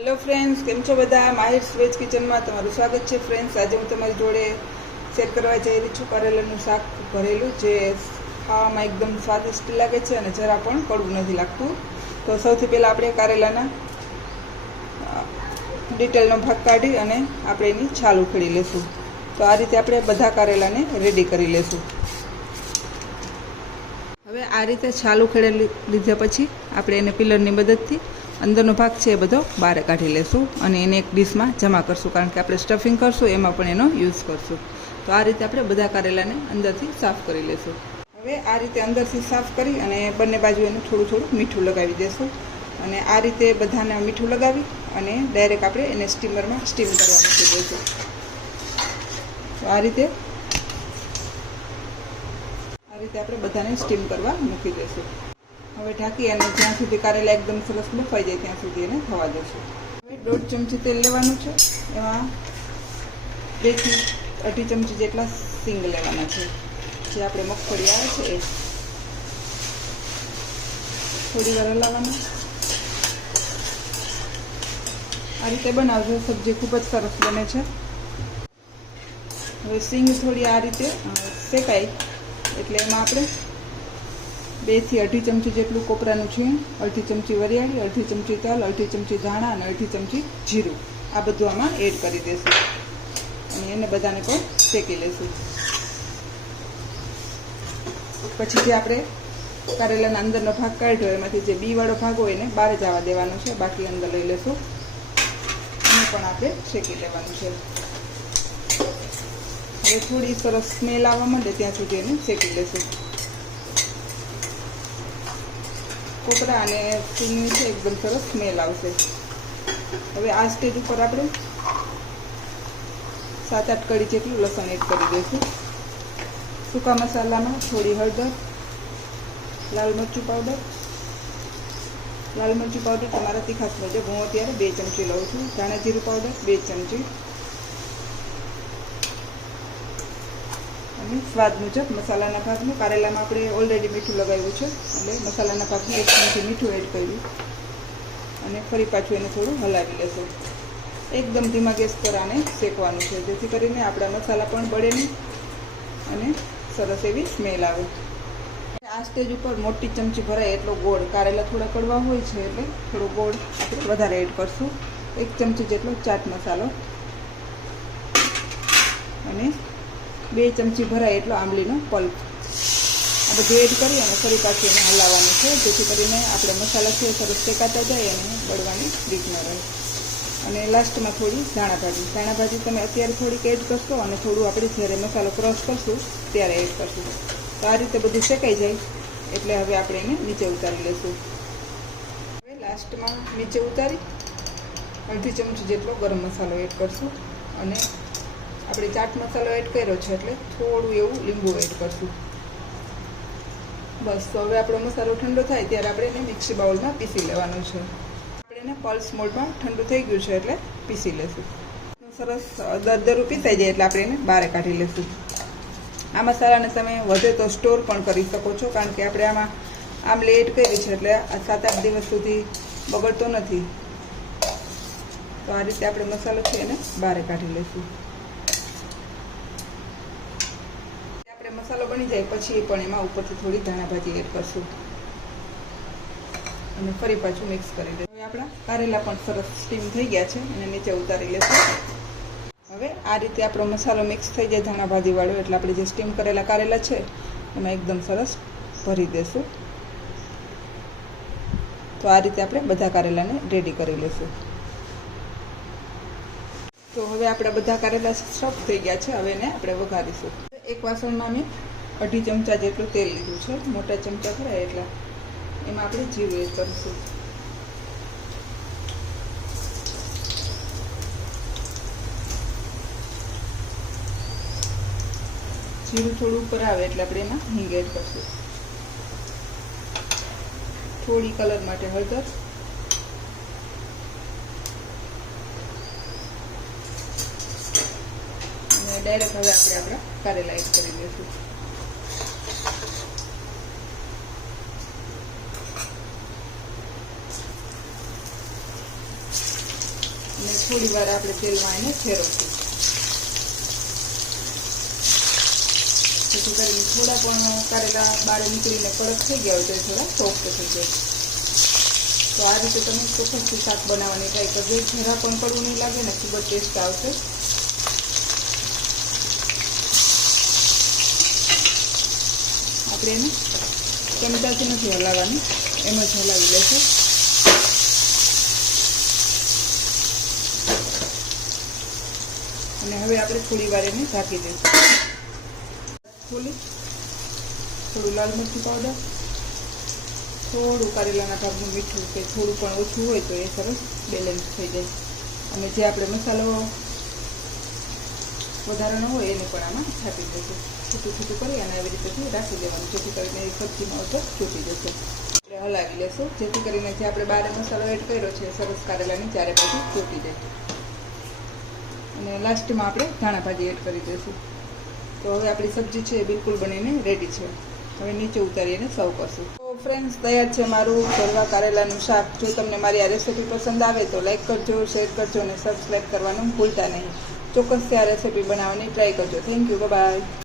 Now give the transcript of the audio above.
Hello friends, केम छो बधा? माहिर वेज किचन में तमारुं स्वागत है। फ्रेंड्स, आज हूँ तमारी जोड़े शेर करवा जई रही छूं करेलानुं शाक भरेलुं, जे खावामां एकदम स्वादिष्ट लागे छे अने जरा पण कड़वुं नथी लागतुं। तो सौथी पहेला आपणे कारेलाना डिटेलनो भाग काढी अने आपणे एनी छाल उखेड़ी लेशुं। तो आ रीते आपणे बधा कारेलाने रेडी करी लेशुं। हवे आ रीते छाल उखेड़ी लीधा पछी आपणे एने पिलरनी मददथी अंदरनो भाग छे बधो बहार काढी लेशुं अने एने एक डिशमां जमा करशुं, कारण के आपणे स्टफिंग करशुं एमां पण एनो यूज करशुं। तो आ रीते आपणे बधा कारेलाने अंदरथी साफ करी लेशुं। हवे आ रीते अंदरथी साफ करी अने बंने बाजु एने थोडुं थोडुं मीठुं लगावी देशुं अने आ रीते बधाने मीठुं लगावी अने डायरेक्ट आपणे एने स्टीमरमां स्टीम करवा मूकी देशुं। तो आ रीते आपणे बधाने स्टीम करवा मूकी देशुं। हवे ढाकी अने ज्यां सुधी कारेला एकदम सरस बफाई जाय त्यां सुधी एने थवा देशुं। हवे 1.5 चमची तेल लेवानुं छे, एमां 2 થી 2.5 चमची जेटला सींग लेवाना छे, जे आपणे मगफળી आवे छे ए थोड़ी वार हलाववाना। आ रीते बनावजो, सब्जी खूब ज सरस बने छे। हवे सींग थोड़ी आ रीते शेकाय એટલે એમાં આપણે 2 થી 2.5 ચમચી જેટલું કોપરાનું છીણ, 1/2 ચમચી વરિયાળી, 1/2 ચમચી તલ, 1/2 ચમચી ધાણા અને 1/2 ચમચી જીરું આ બધું આમાં એડ કરી દેશું અને એને બધાને પણ શેકી લેશું। પછી જે આપણે કારેલાના અંદરનો ભાગ કાઢ્યો એમાંથી જે બી વાળો ભાગ હોય એને બહાર જવા દેવાનો છે, બાકી અંદર લઈ લેશું એને પણ આપણે શેકી લેવાનું છે। હવે થોડી સરસ સ્મેલ આવવા માંડે ત્યાં સુધી એને શેકી લેશું। કોપરા અને સિંગની છે એકદમ સરસ સ્મેલ આવશે। હવે આ સ્ટેજ ઉપર આપણે 7-8 કળી જેટલું લસણ એડ કરી દઈશું। સૂકા મસાલામાં થોડી હળદર, લાલ મરચું પાવડર તમારા તીખાસ મુજબ હું અત્યારે 2 ચમચી લઉં છું, ધાણા જીરું પાવડર 2 ચમચી અને સ્વાદ મુજબ મસાલાના ભાગનું કારેલામાં આપણે ઓલરેડી મીઠું લગાવ્યું છે એટલે મસાલાના ભાગનું 1 ચમચી મીઠું એડ કર્યું અને ફરી પાછું એને થોડું હલાવી લેશું। એકદમ ધીમા ગેસ પર આને શેકવાનું છે, જેથી કરીને આપણા મસાલા પણ બળે નહીં અને સરસ એવી સ્મેલ આવે। આ સ્ટેજ ઉપર મોટી ચમચી ભરાય એટલો ગોળ, કારેલા થોડા કડવા હોય છે એટલે થોડો ગોળ આપણે વધારે એડ કરશું। 1 ચમચી જેટલો ચાટ મસાલો અને 2 ચમચી ભરાય એટલો આંબલીનો પલ્પ આ બધું એડ કરી અને ફરી પાછું એને હલાવવાનું છે, જેથી કરીને આપણે મસાલા છે સરસ શેકાતા જાય અને બળવાની રીત ન રહે। અને લાસ્ટમાં થોડી ધાણા ભાજી તમે અત્યારે થોડીક એડ કરશો અને થોડું આપણે જ્યારે મસાલો ક્રશ કરશું ત્યારે એડ કરશું। તો આ રીતે બધું શેકાઈ જાય એટલે હવે આપણે એને નીચે ઉતારી લેશું। હવે લાસ્ટમાં નીચે ઉતારી 1/2 ચમચી જેટલો ગરમ મસાલો એડ કરશું અને આપણે ચાટ મસાલો એડ કર્યો છે એટલે થોડું એવું લીંબુ એડ કરશું। બસ, તો હવે આપણો મસાલો ઠંડો થાય ત્યારે આપણે એને મિક્સી બાઉલમાં પીસી લેવાનું છે। આપણે એને પલ્સ મોડમાં ઠંડુ થઈ ગયું છે એટલે પીસી લેશું। સરસ દરદરું પીસાઈ જાય એટલે આપણે એને બહાર કાઢી લેશું। આ મસાલાને તમે વધે તો સ્ટોર પણ કરી શકો છો, કારણ કે આપણે આમાં આમલી એડ કરી છે એટલે આ 7-8 દિવસ સુધી બગડતો નથી। તો આ રીતે આપણે મસાલો છે એને બહાર કાઢી લઈશું। આપણે મસાલો બની જાય પછી પણ એમાં ઉપરથી થોડી ધાણા ભાજી એડ કરશું અને ફરી પાછું મિક્સ કરી દઈશું। હવે આપણા કારેલા પણ સરસ સ્ટીમ થઈ ગયા છે અને નીચે ઉતારી લેશું। હવે આ રીતે આપણો મસાલો મિક્સ થઈ જાય ધાણા ભાજી વાળો એટલે આપણે જે સ્ટીમ કરેલા કારેલા છે એમાં એકદમ સરસ ભરી દેશું। તો આ રીતે આપણે બધા કારેલાને રેડી કરી લેશું। તો હવે આપણા બધા કારેલા સ્ટફ થઈ ગયા છે, હવે એને આપણે વઘારીશું। એક વાસણમાં મેં 2.5 ચમચા જેટલું તેલ લીધું છે, મોટા ચમચા ખરા એટલે એમાં આપણે જીરું એડ કરીશું। જીરું થોડું ઉપર આવે એટલે આપણે એમાં હિંગ એડ કરશું, થોડી કલર માટે હળદર અને ડાયરેક્ટ હવે આપણે આપણા કારેલા એડ કરી દઈશું। અને થોડી વાર આપણે તેલમાં એને ફેરવશું, જેથી કરીને થોડા પણ કારેલા બહાર નીકળીને કડક થઈ ગયા હોય તો થોડા સોફ્ટ થઈ જાય. તો આ રીતે તમે ચોક્કસથી શાક બનાવવાની ટ્રાય કરજો, જરા પણ કડવું નહીં લાગે ને ખૂબ જ ટેસ્ટ આવશે. આપણે એને ચમચાથી નથી હલાવવાનું, એમ જ હલાવી લેશું. અને હવે આપણે થોડી વાર એને ઢાંકી દઈશું. ખોલી થોડું લાલ મરચું પાવડર, થોડું કારેલાના ભાગનું મીઠું કે થોડું પણ ઓછું હોય તો એ સરસ બેલેન્સ થઈ જાય. અને જે આપણે મસાલો વધારાનો હોય એને પણ આમાં છાંટી દઈશું. છૂટું છૂટું કરી અને આવી રીતે રાખી દેવાનું, જેથી કરીને એ સબ્જીમાં ઉપર છૂટી જશે. એટલે હલાવી લેશું, જેથી કરીને જે આપણે બારે મસાલો એડ કર્યો છે સરસ કારેલાની ચારે બાજુ છૂટી જાય. અને લાસ્ટમાં આપણે ધાણા ભાજી એડ કરી દઈશું. તો હવે આપણી સબ્જી છે એ બિલકુલ બનીને રેડી છે. હવે નીચે ઉતારીને સર્વ કરશું. તો ફ્રેન્ડ્સ, તૈયાર છે મારું ભરવા કારેલાનું શાક. જો તમને મારી આ રેસીપી પસંદ આવે તો લાઈક કરજો, શેર કરજો અને સબસ્ક્રાઈબ કરવાનું ભૂલતા નહીં. ચોક્કસથી આ રેસીપી બનાવવાની ટ્રાય કરજો. Thank you, by.